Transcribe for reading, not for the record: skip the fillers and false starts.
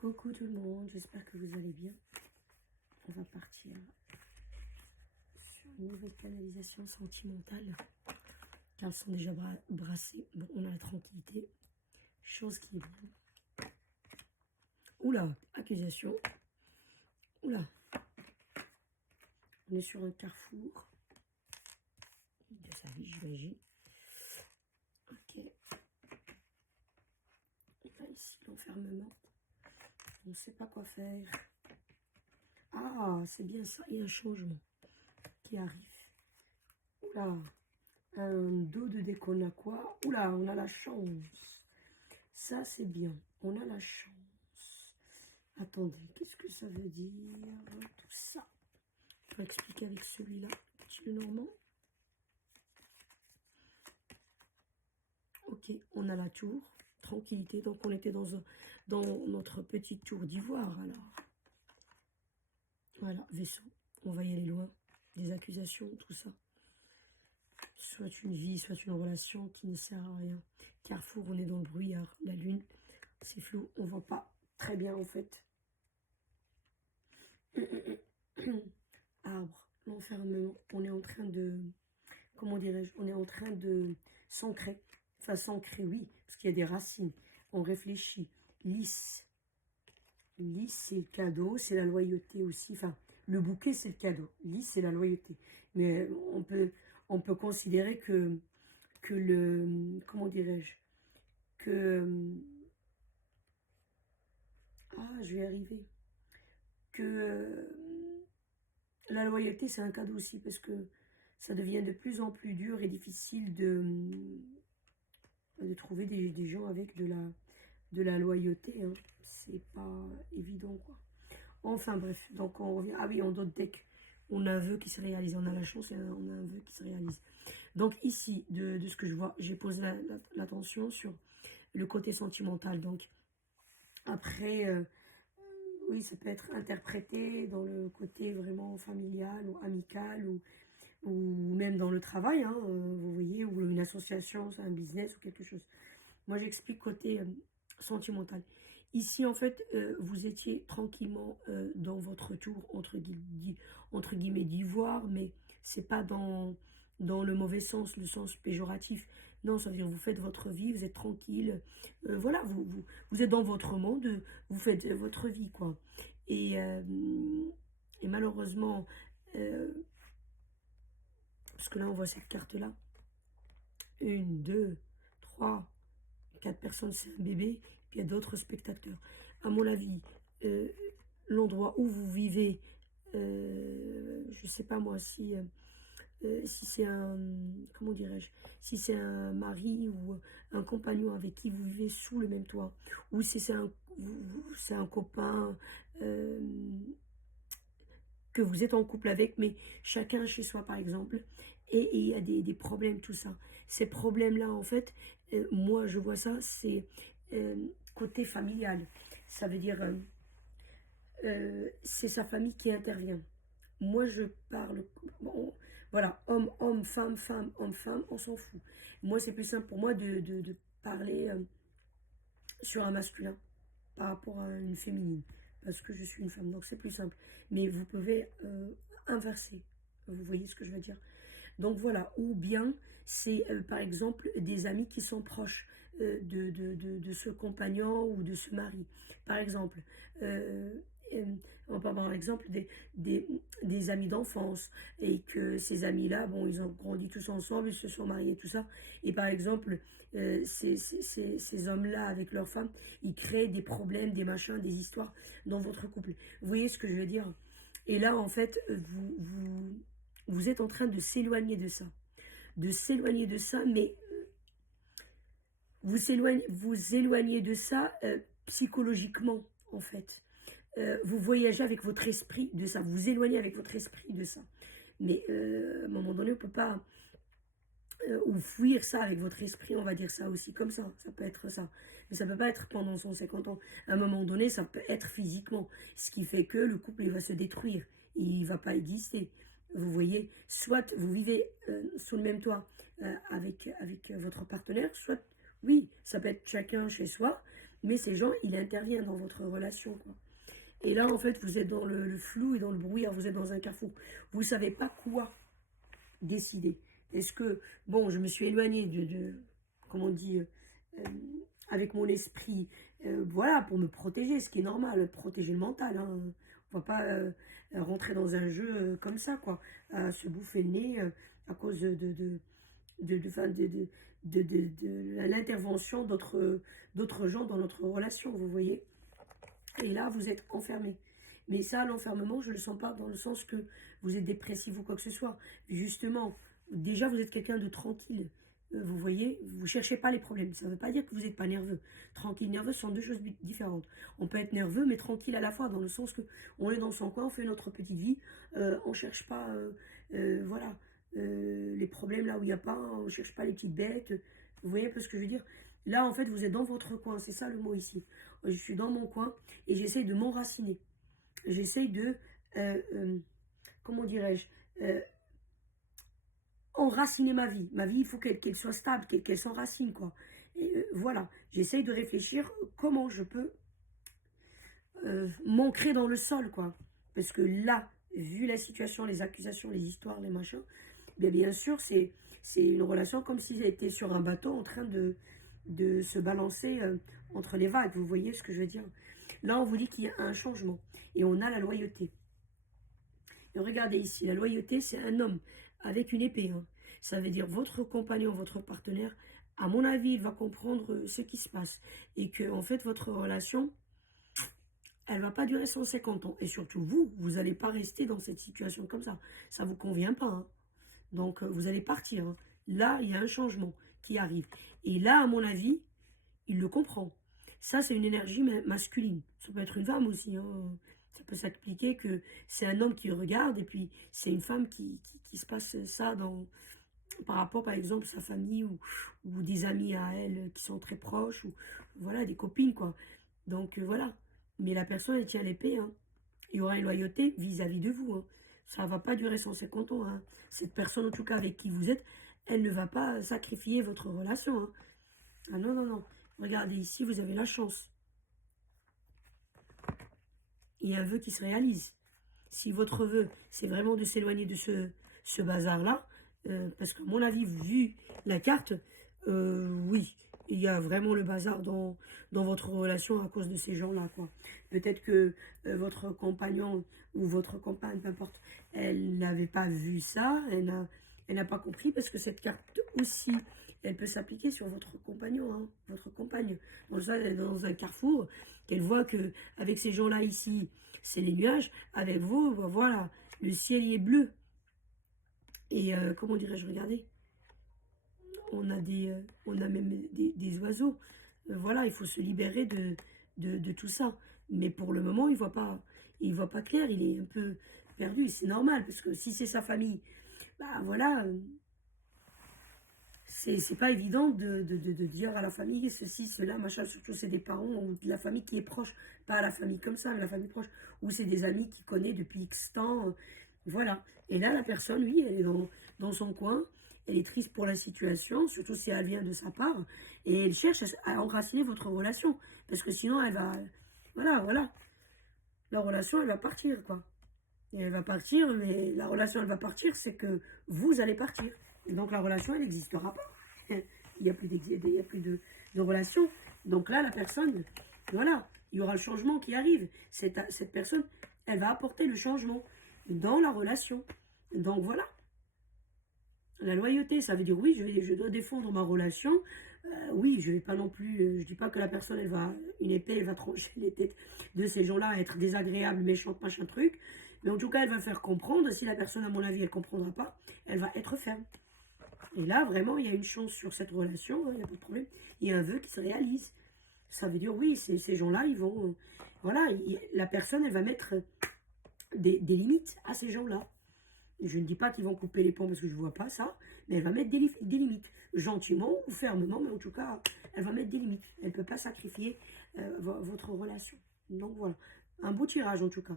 Coucou tout le monde, j'espère que vous allez bien. On va partir sur une nouvelle canalisation sentimentale. Car elles sont déjà brassées. Bon, on a la tranquillité. Chose qui est bien. Oula, accusation. Oula. On est sur un carrefour de sa vie, j'imagine. Ok. On a ici l'enfermement. On ne sait pas quoi faire. Ah, c'est bien ça. Il y a un changement qui arrive. Oula. Un dos de déconne à quoi? Oula, on a la chance. Ça, c'est bien. On a la chance. Attendez, qu'est-ce que ça veut dire tout ça? Je vais expliquer avec celui-là. Petit Lenormand. Ok, on a la tour. Tranquillité. Donc, on était dans notre petite tour d'ivoire, alors. Voilà, vaisseau. On va y aller loin. Des accusations, tout ça. Soit une vie, soit une relation qui ne sert à rien. Carrefour, on est dans le brouillard. La lune, c'est flou. On ne voit pas très bien, en fait. Arbre, l'enfermement. On est en train de... Comment dirais-je? On est en train de s'ancrer. Enfin, s'ancrer, oui, parce qu'il y a des racines. On réfléchit. Lys. Lys, c'est le cadeau, c'est la loyauté aussi. Enfin, le bouquet, c'est le cadeau. Lys, c'est la loyauté. Mais on peut considérer que le... Comment dirais-je? Que... Ah, je vais y arriver. Que la loyauté, c'est un cadeau aussi, parce que ça devient de plus en plus dur et difficile de trouver des gens avec de la loyauté. Hein. C'est pas évident, quoi. Enfin, bref, donc on revient. Ah oui, en d'autres decks, on a un vœu qui se réalise. On a la chance et on a un vœu qui se réalise. Donc ici, de ce que je vois, j'ai posé l'attention sur le côté sentimental. Donc, après... oui, ça peut être interprété dans le côté vraiment familial ou amical ou même dans le travail, hein, vous voyez, ou une association, un business ou quelque chose. Moi, j'explique côté sentimental. Ici, en fait, vous étiez tranquillement dans votre tour, entre guillemets, d'ivoire, mais c'est pas dans le mauvais sens, le sens péjoratif. Non, ça veut dire vous faites votre vie, vous êtes tranquille. Voilà, vous êtes dans votre monde, vous faites votre vie, quoi. Et malheureusement, parce que là, on voit cette carte-là. 1, 2, 3, 4 personnes, c'est un bébé, puis il y a d'autres spectateurs. À mon avis, l'endroit où vous vivez, je ne sais pas moi, si c'est un, comment dirais-je, si c'est un mari ou un compagnon avec qui vous vivez sous le même toit, ou si c'est un copain que vous êtes en couple avec, mais chacun chez soi par exemple, et il y a des problèmes, tout ça. Ces problèmes-là, en fait, moi je vois ça, c'est côté familial. Ça veut dire, c'est sa famille qui intervient. Moi, je parle, bon, voilà, homme, homme, femme, femme, homme, femme, on s'en fout. Moi, c'est plus simple pour moi de parler sur un masculin par rapport à une féminine, parce que je suis une femme, donc c'est plus simple. Mais vous pouvez inverser, vous voyez ce que je veux dire? Donc voilà, ou bien c'est par exemple des amis qui sont proches de ce compagnon ou de ce mari. Par exemple, on peut avoir l'exemple des amis d'enfance et que ces amis-là, bon, ils ont grandi tous ensemble, ils se sont mariés, tout ça. Et par exemple, ces hommes-là avec leurs femmes, ils créent des problèmes, des machins, des histoires dans votre couple. Vous voyez ce que je veux dire? Et là, en fait, vous êtes en train de s'éloigner de ça. De s'éloigner de ça, mais vous éloignez de ça psychologiquement, en fait. Vous voyagez avec votre esprit de ça. Vous éloignez avec votre esprit de ça. Mais à un moment donné, on ne peut pas... ou fuir ça avec votre esprit, on va dire ça aussi comme ça peut être ça. Mais ça peut pas être pendant 150 ans. À un moment donné, ça peut être physiquement. Ce qui fait que le couple, il va se détruire. Il va pas exister. Vous voyez, soit vous vivez sous le même toit avec votre partenaire, soit, oui, ça peut être chacun chez soi, Mais ces gens, il intervient dans votre relation, quoi. Et là, en fait, vous êtes dans le flou et dans le brouillard, vous êtes dans un carrefour. Vous ne savez pas quoi décider. Est-ce que, bon, je me suis éloignée comment on dit, avec mon esprit, voilà, pour me protéger, ce qui est normal, protéger le mental, hein. On va pas rentrer dans un jeu comme ça, quoi, à se bouffer le nez à cause enfin, de l'intervention d'autres gens dans notre relation, vous voyez. Et là, vous êtes enfermé. Mais ça, l'enfermement, je ne le sens pas dans le sens que vous êtes dépressif ou quoi que ce soit. Justement, déjà, vous êtes quelqu'un de tranquille. Vous voyez, vous ne cherchez pas les problèmes. Ça ne veut pas dire que vous n'êtes pas nerveux. Tranquille, nerveux, ce sont deux choses différentes. On peut être nerveux, mais tranquille à la fois, dans le sens que on est dans son coin, on fait notre petite vie. On ne cherche pas, voilà, les problèmes là où il n'y a pas. On ne cherche pas les petites bêtes. Vous voyez un peu ce que je veux dire? Là, en fait, vous êtes dans votre coin. C'est ça le mot ici. Je suis dans mon coin et j'essaye de m'enraciner. J'essaye de, comment dirais-je, enraciner ma vie. Ma vie, il faut qu'elle soit stable, qu'elle s'enracine, quoi. Et voilà, j'essaye de réfléchir comment je peux m'ancrer dans le sol, quoi. Parce que là, vu la situation, les accusations, les histoires, les machins, bien sûr, c'est une relation comme s'ils étaient sur un bateau en train de se balancer entre les vagues. Vous voyez ce que je veux dire? Là, on vous dit qu'il y a un changement. Et on a la loyauté. Et regardez ici, la loyauté, c'est un homme avec une épée. Hein. Ça veut dire votre compagnon, votre partenaire, à mon avis, il va comprendre ce qui se passe. Et que, en fait, votre relation, elle ne va pas durer 150 ans. Et surtout, vous n'allez pas rester dans cette situation comme ça. Ça ne vous convient pas. Hein. Donc, vous allez partir. Hein. Là, il y a un changement qui arrive. Et là, à mon avis, il le comprend. Ça, c'est une énergie masculine. Ça peut être une femme aussi. Hein. Ça peut s'appliquer que c'est un homme qui regarde et puis c'est une femme qui se passe ça par rapport, par exemple, à sa famille ou des amis à elle qui sont très proches ou voilà, des copines, quoi. Donc, voilà. Mais la personne, elle tient l'épée. Hein. Il y aura une loyauté vis-à-vis de vous. Hein. Ça ne va pas durer 150 ans. Hein. Cette personne, en tout cas, avec qui vous êtes, elle ne va pas sacrifier votre relation. Hein. Ah non, non, non. Regardez ici, vous avez la chance. Il y a un vœu qui se réalise. Si votre vœu, c'est vraiment de s'éloigner de ce bazar-là, parce qu'à mon avis, vu la carte, oui, il y a vraiment le bazar dans votre relation à cause de ces gens-là, quoi. Peut-être que votre compagnon ou votre compagne, peu importe, elle n'avait pas vu ça, elle n'a pas compris, parce que cette carte aussi, elle peut s'appliquer sur votre compagnon, hein, votre compagne. Dans ça, elle est dans un carrefour, qu'elle voit que avec ces gens-là ici, c'est les nuages. Avec vous, voilà, le ciel y est bleu. Et comment dirais-je, regardez, on a même des oiseaux. Voilà, il faut se libérer de tout ça. Mais pour le moment, il voit pas clair, il est un peu perdu. C'est normal, parce que si c'est sa famille, bah voilà, c'est pas évident de dire à la famille ceci, cela, machin, surtout c'est des parents ou de la famille qui est proche, pas la famille comme ça, mais la famille proche, ou c'est des amis qui connaît depuis X temps, voilà. Et là, la personne, oui, elle est dans son coin, elle est triste pour la situation, surtout si elle vient de sa part, et elle cherche à enraciner votre relation, parce que sinon, elle va, voilà, la relation, elle va partir, quoi. Et elle va partir, mais la relation, elle va partir, c'est que vous allez partir. Et donc la relation, elle n'existera pas. Il n'y a plus, il y a plus de relation. Donc là, la personne, voilà, il y aura le changement qui arrive. Cette personne, elle va apporter le changement dans la relation. Donc voilà. La loyauté, ça veut dire oui, je dois défendre ma relation. Oui, je vais pas non plus, je dis pas que la personne, une épée, elle va trancher les têtes de ces gens-là, être désagréable, méchante, machin truc. Mais en tout cas, elle va faire comprendre. Si la personne, à mon avis, elle comprendra pas, elle va être ferme. Et là, vraiment, il y a une chance sur cette relation, il n'y a pas de problème. Il y a un vœu qui se réalise. Ça veut dire, oui, ces gens-là, ils vont... voilà, la personne, elle va mettre des limites à ces gens-là. Je ne dis pas qu'ils vont couper les ponts parce que je ne vois pas ça, mais elle va mettre des limites. Gentiment ou fermement, mais en tout cas, elle va mettre des limites. Elle ne peut pas sacrifier votre relation. Donc voilà, un beau tirage en tout cas.